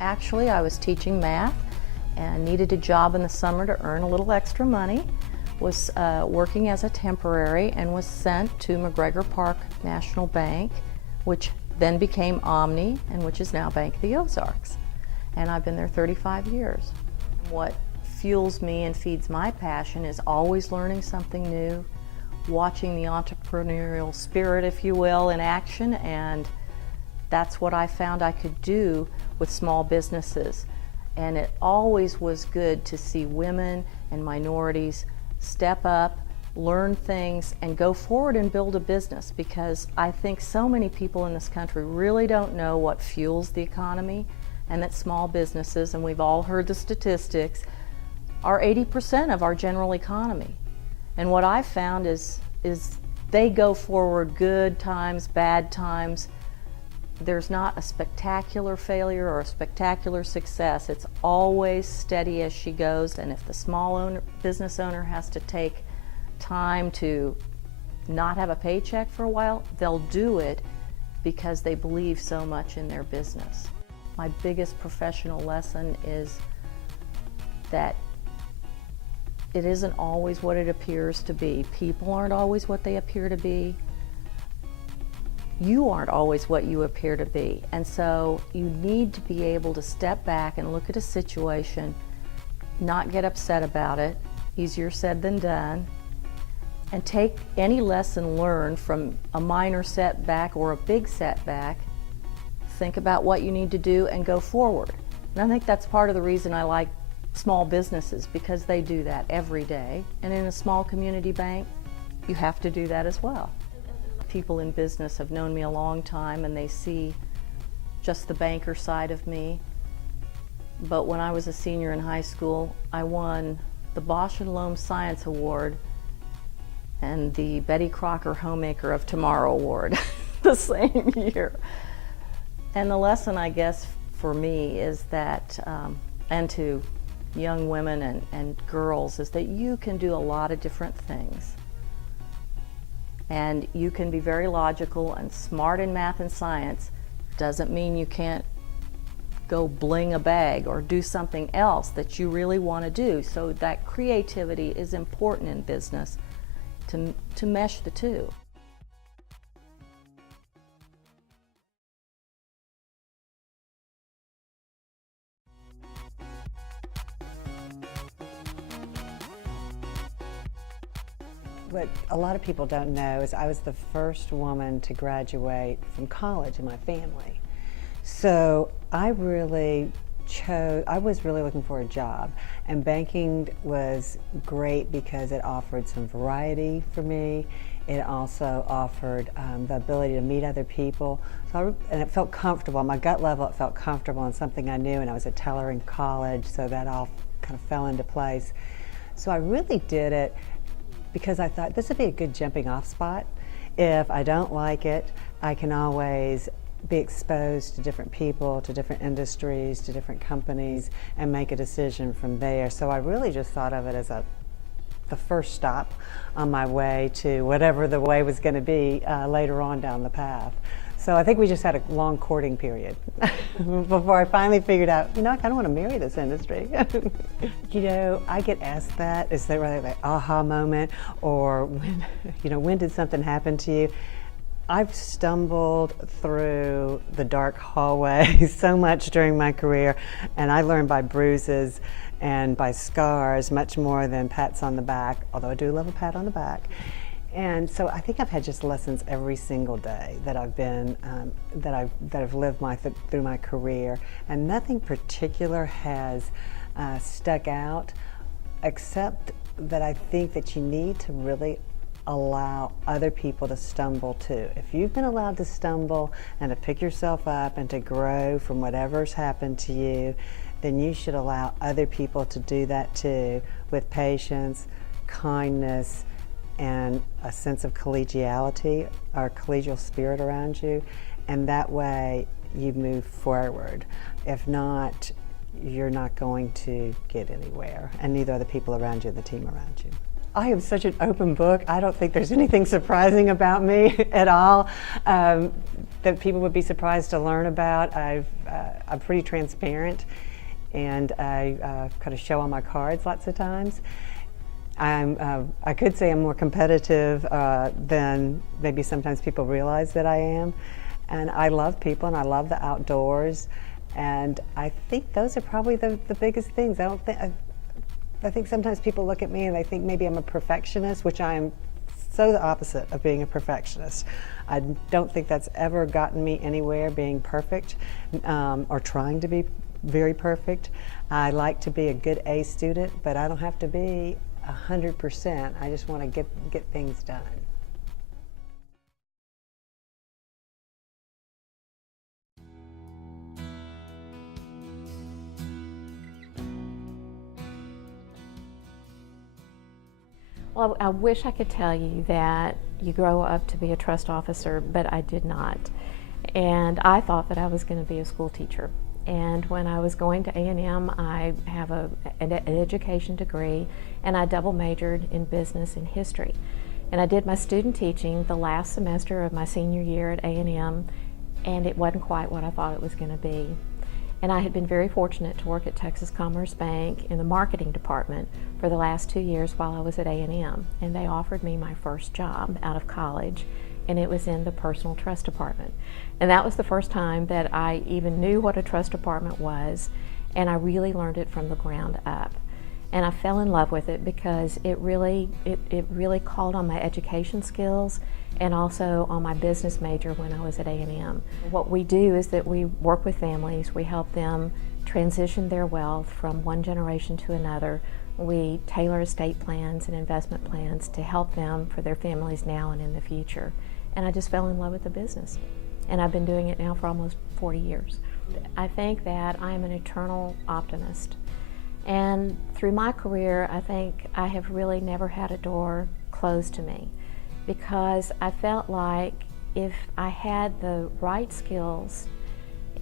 Actually, I was teaching math and needed a job in the summer to earn a little extra money. Was working as a temporary and was sent to McGregor Park National Bank, which then became Omni and which is now Bank of the Ozarks. And I've been there 35 years. What fuels me and feeds my passion is always learning something new, watching the entrepreneurial spirit, if you will, in action, and that's what I found I could do with small businesses. And it always was good to see women and minorities step up, learn things, and go forward and build a business, because I think so many people in this country really don't know what fuels the economy, and that small businesses, and we've all heard the statistics, are 80% of our general economy. And what I've found is they go forward good times, bad times. There's not a spectacular failure or a spectacular success. It's always steady as she goes, and if the small business owner has to take time to not have a paycheck for a while, they'll do it because they believe so much in their business. My biggest professional lesson is that it isn't always what it appears to be. People aren't always what they appear to be. You aren't always what you appear to be. And so you need to be able to step back and look at a situation, not get upset about it, easier said than done, and take any lesson learned from a minor setback or a big setback, think about what you need to do and go forward. And I think that's part of the reason I like small businesses, because they do that every day. And in a small community bank, you have to do that as well. People in business have known me a long time and they see just the banker side of me. But when I was a senior in high school, I won the Bosch and Loam Science Award and the Betty Crocker Homemaker of Tomorrow Award the same year. And the lesson, I guess, for me is that, and to young women and girls, is that you can do a lot of different things. And you can be very logical and smart in math and science. Doesn't mean you can't go bling a bag or do something else that you really want to do. So that creativity is important in business, to mesh the two. What a lot of people don't know is I was the first woman to graduate from college in my family. So I was really looking for a job, and banking was great because it offered some variety for me. It also offered the ability to meet other people. And it felt comfortable. On my gut level, it felt comfortable and something I knew, and I was a teller in college, so that all kind of fell into place. So I really did it because I thought this would be a good jumping off spot. If I don't like it, I can always be exposed to different people, to different industries, to different companies, and make a decision from there. So I really just thought of it as the first stop on my way to whatever the way was going to be later on down the path. So I think we just had a long courting period before I finally figured out, I kind of want to marry this industry. I get asked that, is there really like aha moment, or when did something happen to you? I've stumbled through the dark hallway so much during my career, and I learned by bruises and by scars much more than pats on the back, although I do love a pat on the back. And so I think I've had just lessons every single day that I've been, that I've lived through my career, and nothing particular has stuck out, except that I think that you need to really allow other people to stumble too. If you've been allowed to stumble and to pick yourself up and to grow from whatever's happened to you, then you should allow other people to do that too, with patience, kindness, and a sense of collegiality or collegial spirit around you, and that way you move forward. If not, you're not going to get anywhere, and neither are the people around you and the team around you. I am such an open book. I don't think there's anything surprising about me at all that people would be surprised to learn about. I've I'm pretty transparent, and I kind of show all my cards lots of times. I could say I'm more competitive than maybe sometimes people realize that I am. And I love people, and I love the outdoors. And I think those are probably the biggest things. I think sometimes people look at me and they think maybe I'm a perfectionist, which I am so the opposite of being a perfectionist. I don't think that's ever gotten me anywhere, being perfect or trying to be very perfect. I like to be a good A student, but I don't have to be 100%. I just want to get things done. Well, I wish I could tell you that you grow up to be a trust officer, but I did not. And I thought that I was going to be a school teacher. And when I was going to A&M, I have an education degree, and I double majored in business and history. And I did my student teaching the last semester of my senior year at A&M, and it wasn't quite what I thought it was going to be. And I had been very fortunate to work at Texas Commerce Bank in the marketing department for the last 2 years while I was at A&M. And they offered me my first job out of college, and it was in the personal trust department. And that was the first time that I even knew what a trust department was, and I really learned it from the ground up. And I fell in love with it because it really called on my education skills and also on my business major when I was at A&M. What we do is that we work with families, we help them transition their wealth from one generation to another. We tailor estate plans and investment plans to help them for their families now and in the future. And I just fell in love with the business. And I've been doing it now for almost 40 years. I think that I'm an eternal optimist. And through my career, I think I have really never had a door closed to me, because I felt like if I had the right skills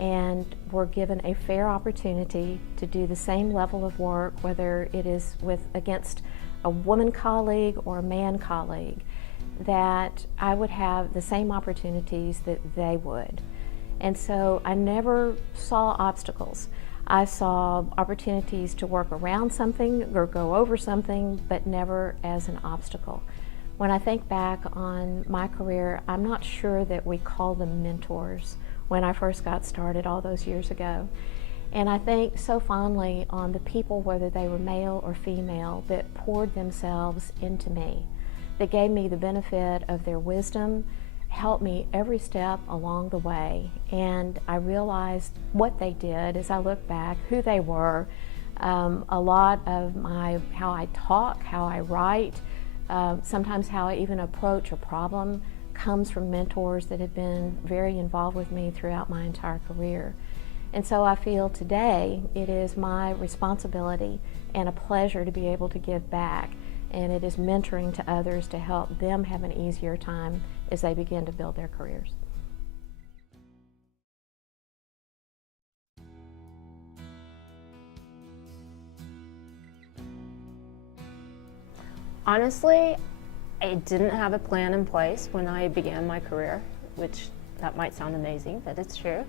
and were given a fair opportunity to do the same level of work, whether it is against a woman colleague or a man colleague, that I would have the same opportunities that they would. And so I never saw obstacles. I saw opportunities to work around something or go over something, but never as an obstacle. When I think back on my career, I'm not sure that we called them mentors when I first got started all those years ago. And I think so fondly on the people, whether they were male or female, that poured themselves into me, that gave me the benefit of their wisdom, helped me every step along the way. And I realized what they did as I look back, who they were. A lot of how I talk, how I write, sometimes how I even approach a problem comes from mentors that have been very involved with me throughout my entire career. And so I feel today it is my responsibility and a pleasure to be able to give back. And it is mentoring to others to help them have an easier time as they begin to build their careers. Honestly, I didn't have a plan in place when I began my career, which that might sound amazing, but it's true.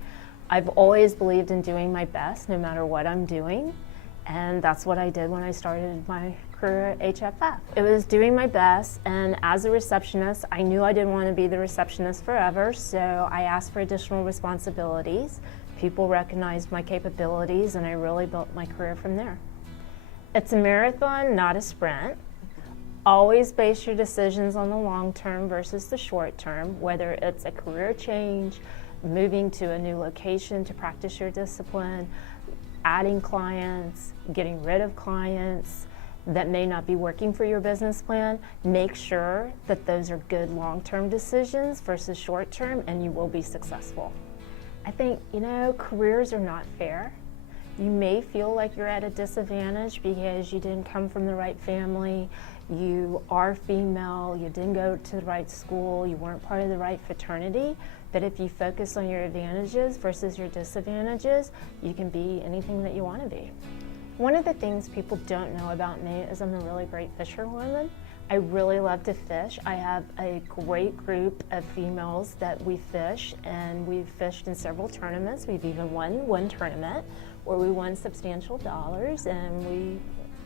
I've always believed in doing my best no matter what I'm doing, and that's what I did when I started my career at HFF. It was doing my best, and as a receptionist, I knew I didn't want to be the receptionist forever, so I asked for additional responsibilities. People recognized my capabilities, and I really built my career from there. It's a marathon, not a sprint. Always base your decisions on the long term versus the short term, whether it's a career change, moving to a new location to practice your discipline, adding clients, getting rid of clients that may not be working for your business plan. Make sure that those are good long-term decisions versus short-term, and you will be successful. I think, careers are not fair. You may feel like you're at a disadvantage because you didn't come from the right family, you are female, you didn't go to the right school, you weren't part of the right fraternity. But if you focus on your advantages versus your disadvantages, you can be anything that you want to be. One of the things people don't know about me is I'm a really great fisherwoman. I really love to fish. I have a great group of females that we fish, and we've fished in several tournaments. We've even won one tournament where we won substantial dollars, and we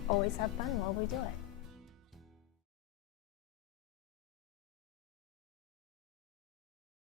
always have fun while we do it.